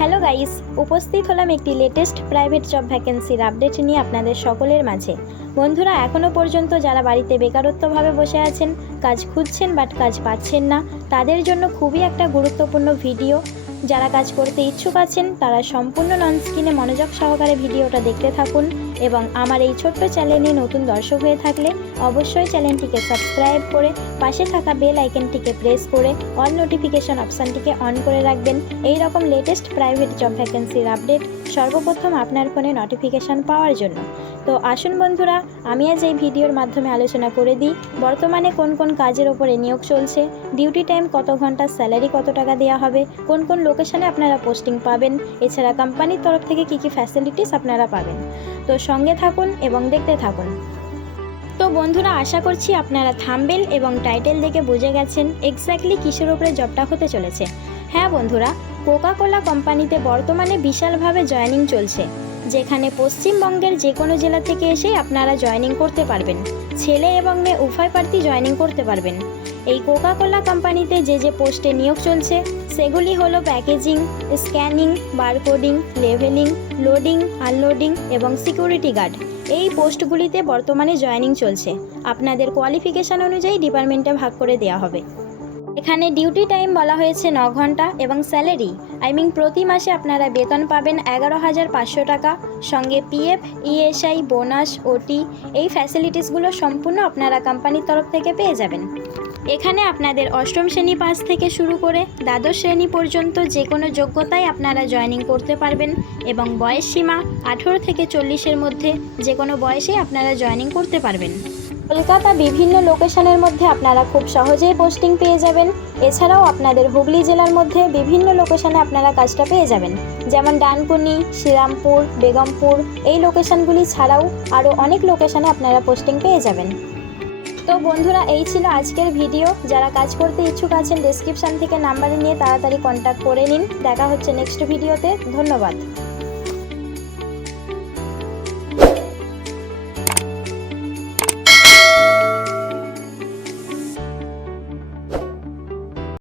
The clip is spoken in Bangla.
হ্যালো গাইস, উপস্থিত হলাম একটি লেটেস্ট প্রাইভেট জব ভ্যাকেন্সির আপডেট নিয়ে আপনাদের সকলের মাঝে। বন্ধুরা এখনও পর্যন্ত যারা বাড়িতে বেকারত্বভাবে বসে আছেন, কাজ খুঁজছেন বাট কাজ পাচ্ছেন না, তাদের জন্য খুবই একটা গুরুত্বপূর্ণ ভিডিও যারা কাজ করতে ইচ্ছুক আছেন, তারা সম্পূর্ণ নন স্ক্রিনে মনোযোগ সহকারে ভিডিওটা দেখতে থাকুন এবং আমার এই ছোট্ট চ্যানেলে নতুন দর্শক হয়ে থাকলে অবশ্যই চ্যানেলটিকে সাবস্ক্রাইব করে পাশে থাকা বেল আইকনটিকে প্রেস করে অল নোটিফিকেশন অপশানটিকে অন করে রাখবেন। এই রকম লেটেস্ট প্রাইভেট জব ভ্যাকেন্সির আপডেট সর্বপ্রথম আপনার ফোনে নোটিফিকেশান পাওয়ার জন্য। তো আসুন বন্ধুরা, আমি আজ এই ভিডিওর মাধ্যমে আলোচনা করে দিই, বর্তমানে কোন কোন কাজের ওপরে নিয়োগ চলছে ডিউটি টাইম কত ঘণ্টা স্যালারি কত টাকা দেওয়া হবে, কোন কোন লোকেশানে আপনারা পোস্টিং পাবেন, এছাড়া কোম্পানির তরফ থেকে কী কী ফ্যাসিলিটিস আপনারা পাবেন। তো সঙ্গে থাকুন এবং দেখতে থাকুন। তো বন্ধুরা, আশা করছি আপনারা থাম্বেল এবং টাইটেল দেখে বুঝে গেছেন এক্স্যাক্টলি কিসের ওপরে জবটা হতে চলেছে। হ্যাঁ বন্ধুরা কোকা কোলা কোম্পানিতে বর্তমানে বিশালভাবে জয়েনিং চলছে, যেখানে পশ্চিমবঙ্গের যে কোনো জেলা থেকে এসেই আপনারা জয়েনিং করতে পারবেন, ছেলে এবং মেয়ে উভয় প্রার্থী জয়েনিং করতে পারবেন। এই কোকা কোলা কোম্পানিতে যে যে পোস্টে নিয়োগ চলছে, সেগুলি হলো প্যাকেজিং স্ক্যানিং বারকোডিং লেভেলিং লোডিং আনলোডিং এবং সিকিউরিটি গার্ড এই পোস্টগুলিতে বর্তমানে জয়েনিং চলছে। আপনাদের কোয়ালিফিকেশান অনুযায়ী ডিপার্টমেন্টে ভাগ করে দেওয়া হবে। এখানে ডিউটি টাইম বলা হয়েছে ন ঘণ্টা এবং স্যালারি। আই মিন প্রতি মাসে আপনারা বেতন পাবেন এগারো হাজার পাঁচশো টাকা। সঙ্গে পিএফ, ইএসআই, বোনাস, ওটি, এই ফ্যাসিলিটিসগুলো সম্পূর্ণ আপনারা কোম্পানির তরফ থেকে পেয়ে যাবেন। এখানে আপনাদের অষ্টম শ্রেণি পাস থেকে শুরু করে দ্বাদশ শ্রেণি পর্যন্ত যে কোনো যোগ্যতায় আপনারা জয়েনিং করতে পারবেন এবং বয়স সীমা আঠেরো থেকে চল্লিশের মধ্যে যে কোনো বয়সেই আপনারা জয়েনিং করতে পারবেন। কলকাতা বিভিন্ন লোকেশনের মধ্যে আপনারা খুব সহজেই পোস্টিং পেয়ে যাবেন। এছাড়াও আপনাদের হুগলি জেলার মধ্যে বিভিন্ন লোকেশনে আপনারা কাজটা পেয়ে যাবেন। যেমন ডানকুনি, শ্রীরামপুর, বেগমপুর, এই লোকেশনগুলি ছাড়াও আরও অনেক লোকেশনে আপনারা পোস্টিং পেয়ে যাবেন। তো বন্ধুরা, এই ছিল আজকের ভিডিও। যারা কাজ করতে ইচ্ছুক আছেন ডেসক্রিপশান থেকে নাম্বার নিয়ে তাড়াতাড়ি কন্ট্যাক্ট করে নিন। দেখা হচ্ছে নেক্সট ভিডিওতে ধন্যবাদ।